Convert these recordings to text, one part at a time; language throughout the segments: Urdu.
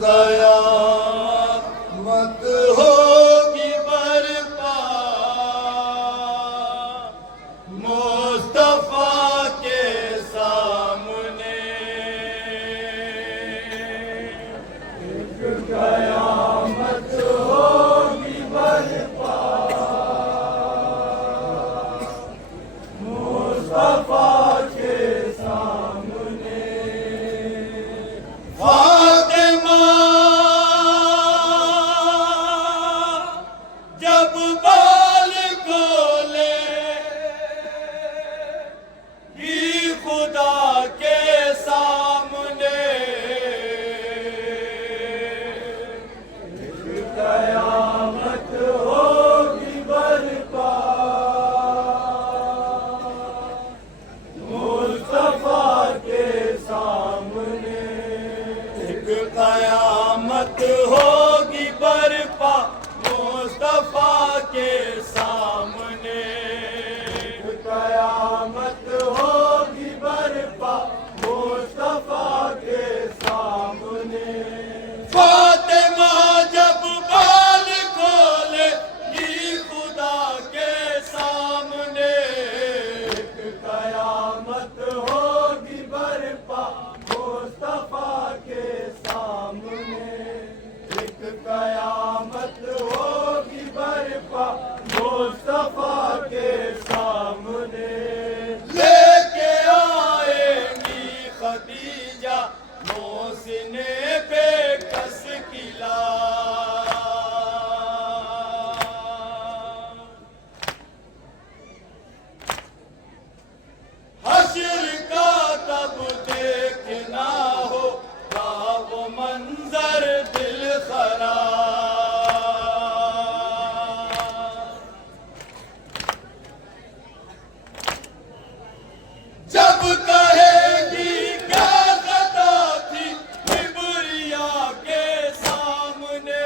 قیامت ہوگی برپا مصطفیٰ کے سامنے قیامت ہوگی برپا مصطفیٰ کے سامنے جب بال کھولے گی خدا کے سامنے قیامت ہوگی برپا مصطفیٰ کے سامنے قیامت ہوگی برپا مصطفیٰ کے سامنے قیامت ہوگی برپا مصطفیٰ کے سامنے فاطمہ جب بال کھولے گی خدا کے سامنے قیامت ہوگی برپا مصطفیٰ کے سامنے قیامت ہوگی برپا مصطفیٰ کے سامنے لے کے آئیں گی خدیجہ محسنے پہ کس کی حشر کا تب دیکھنا ہوگا وہ منظر دل خراب جب کہے گی کیا خطا تھی کبریا کے سامنے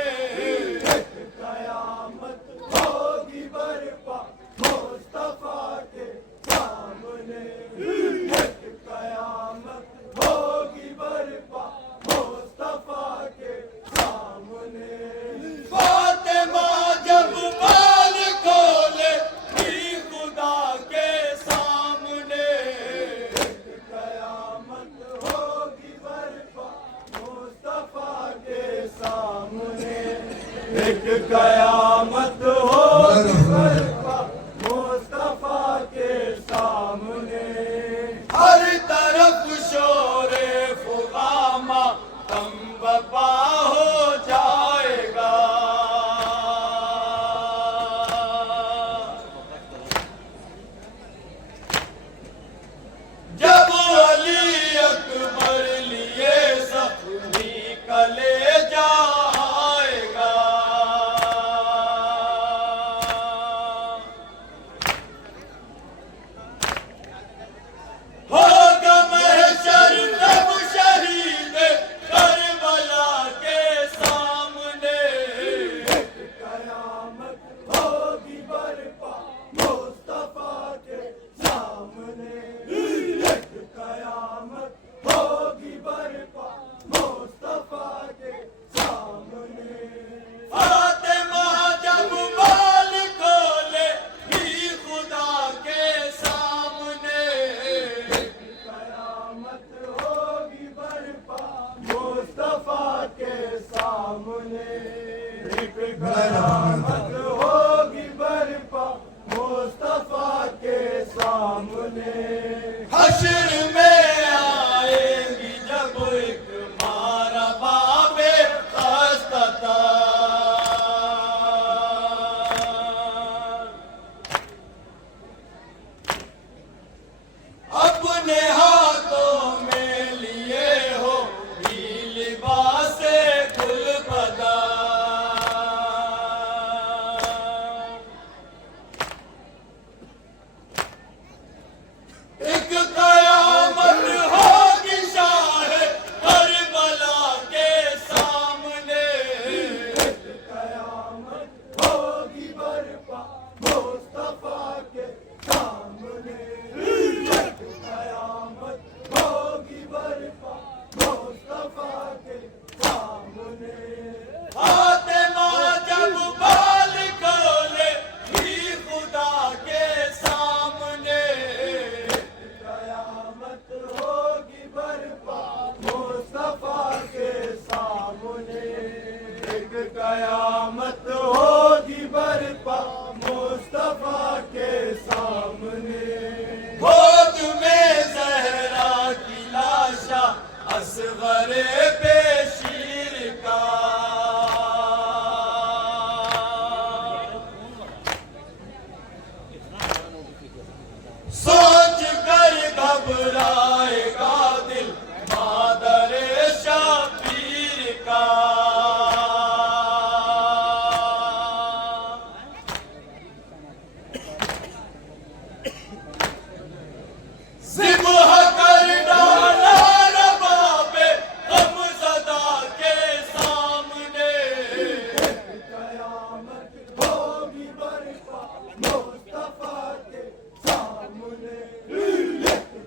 قیامت ہوگی برپا مصطفیٰ کے سامنے قیامت ہوگی برپا مصطفیٰ کے سامنے فاطمہ جب بال کھولے گی خدا کے سامنے قیامت ہوگی برپا مصطفیٰ کے سامنے قیامت ہوگی برپا مصطفیٰ کے سامنے ہر طرف شور فغامہ تم بپا ہو جائے گا جب علی اکبر لیے زخمی کلیجہ آئے گا ہوگا محشر تب شہید کربلا کے سامنے قیامت ہوگی برپا مصطفیٰ کے سامنے قیامت ہوگی برپا مصطفیٰ کے قیامت ہوگی برپا مصطفیٰ کے سامنے حشر میں آئے گی جب ایک مارا باب خستتار اپنے ہاتھوں میں لیے ہو لباس گل بدا ایک قیامت ہوگی شاہ کربلا کے سامنے ایک قیامت ہوگی برپا مصطفیٰ کے سامنے ایک قیامت ہوگی برپا مصطفیٰ کے سامنے فاطمہ جب بال کھولے گی خدا کے سامنے قیامت ہوگی برپا مصطفیٰ کے سامنے ایک قیامت ہوگی برپا مصطفیٰ کے سامنے گود میں زہرا کی لاشا اصغر بے شیر کا سوچ کر گھبرائے گا دل مادر شبیر کا ذبح کر ڈالا رباب غمزدہ کے سامنے قیامت ہوگی برپا مصطفیٰ کے سامنے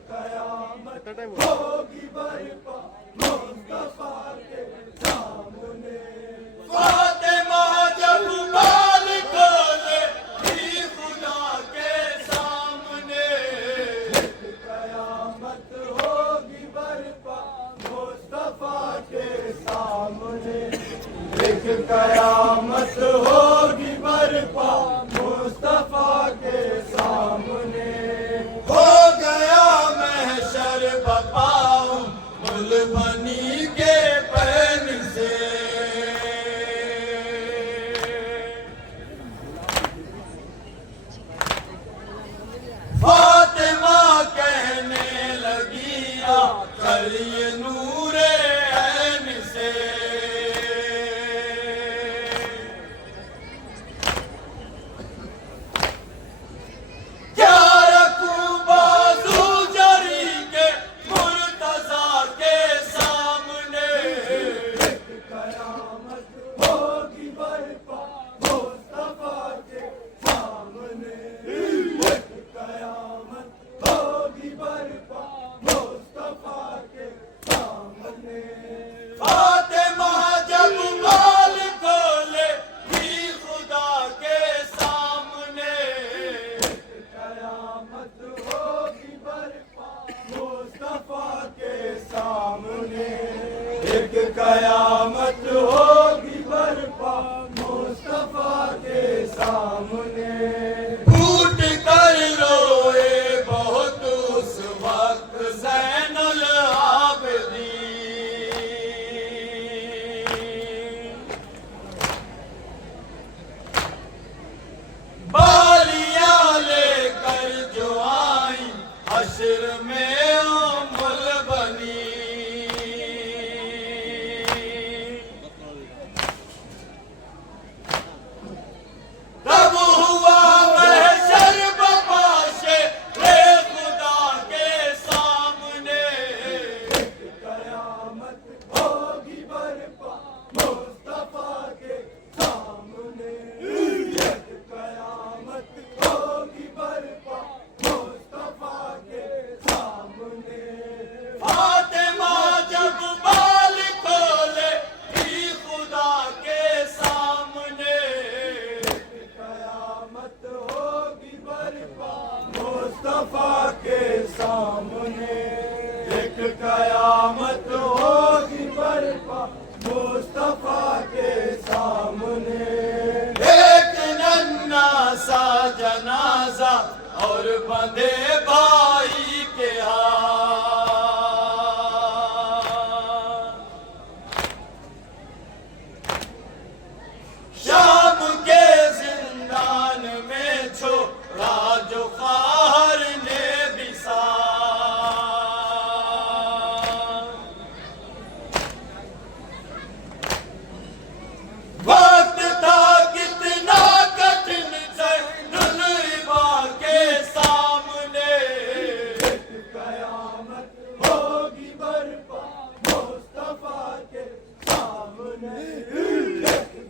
قیامت ہوگی برپا مصطفیٰ کے سامنے فاطمہ جب بال کھولے گی خدا کے سامنے قیامت ہوگی برپا مصطفیٰ کے سامنے ایک قیامت ہوگی برپا مصطفیٰ کے سامنے ہو گیا محشر بپاؤں مل بنی کے پین سے فاطمہ کہنے لگی آ کر یہ نور عین سے کیا رکھوں بازو جری کے مرتضیٰ کے سامنے قیامت ہوگی برپا مصطفیٰ کے سامنے قیامت ہوگی برپا مصطفیٰ کے سامنے فاطمہ جب بال کھولے گی خدا کے سامنے قیامت ہوگی برپا مصطفیٰ کے سامنے ایک قیامت ہوگی برپا مصطفیٰ کے سامنے ٹوٹ کر روئے بہت اس وقت زین العابدین بالیاں لے کر جو آئیں حشر میں ام البنین تب ہوا محشر بپاش خدا کے سامنے قیامت ہوگی برپا مصطفیٰ کے سامنے قیامت ہوگی برپا مصطفیٰ کے سامنے فاطمہ جب بال کھولے گی خدا کے سامنے قیامت ہوگی برپا مصطفیٰ کے سامنے ایک قیامت ہوگی برپا مصطفیٰ کے سامنے باندھے بھائی کے ہاتھ، شام کے زندان میں چھوڑا جو قہر نے بھی ساتھ، وقت تھا کتنا کٹھن زین العبا کے سامنے، قیامت ہوگی برپا مصطفیٰ کے سامنے،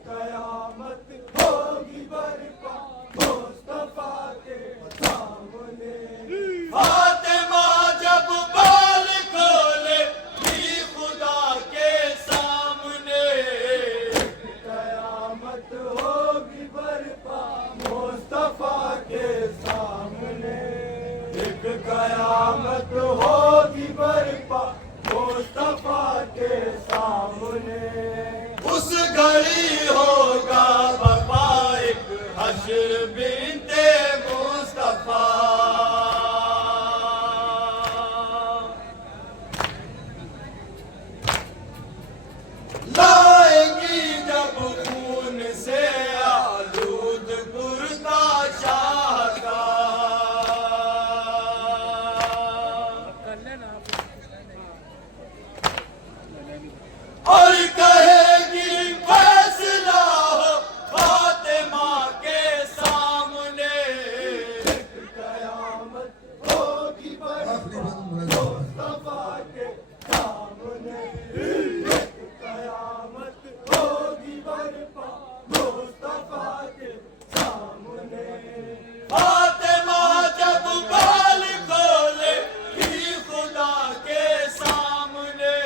قیامت ہوگی برپا مصطفیٰ کے سامنے، فاطمہ جب بال کھولے گی خدا کے سامنے، قیامت ہوگی برپا مصطفیٰ کے سامنے، ایک قیامت ہوگی برپا مصطفیٰ کے سامنے، اس گھڑی ہوگا برپا ایک حشر بنت مصطفیٰ، لائیں گی جب خون سے آلود کرتا شاہ کا، اور کہے گی فیصلہ ہو فاطمہ کے سامنے، قیامت ہوگی برپا مصطفیٰ کے سامنے، قیامت ہوگی برپا مصطفیٰ کے سامنے، فاطمہ جب بال کھولے گی خدا کے سامنے،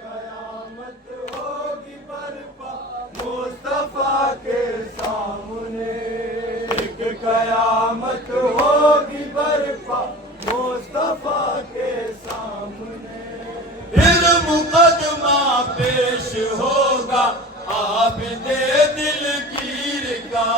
قیامت ہوگی برپا مصطفیٰ کے سامنے، ایک قیامت ہوگی برپا مصطفیٰ کے سامنے، پھر مقدمہ پیش ہوگا عابد دلگیر کا،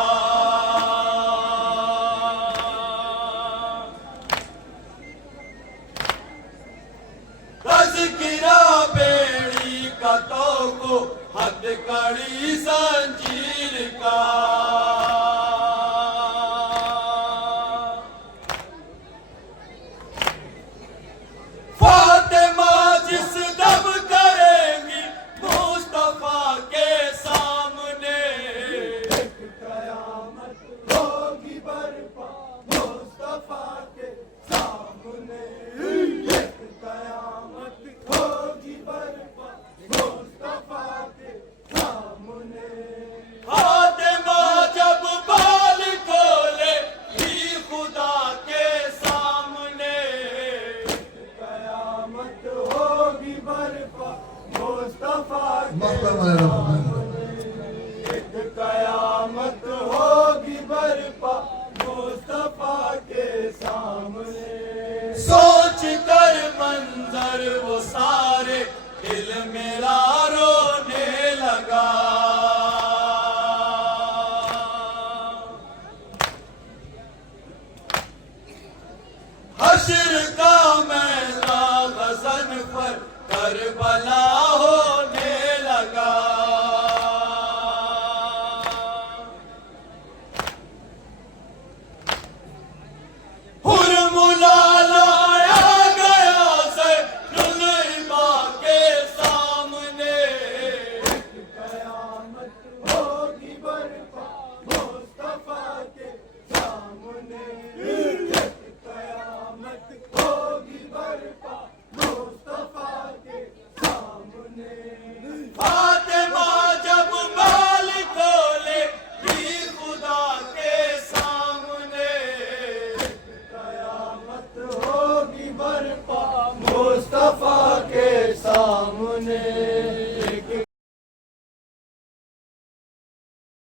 تذکرہ بیڑی کا تو کو حد کڑی زنجیر کا، فاطمہ جس دم کریں گی مصطفیٰ کے سامنے، قیامت ہوگی برپا مصطفیٰ کے سامنے، قیامت ہوگی برپا مصطفیٰ کے سامنے، فاطمہ جب بال کھولے گی خدا کے سامنے، قیامت ہوگی برپا مصطفیٰ کے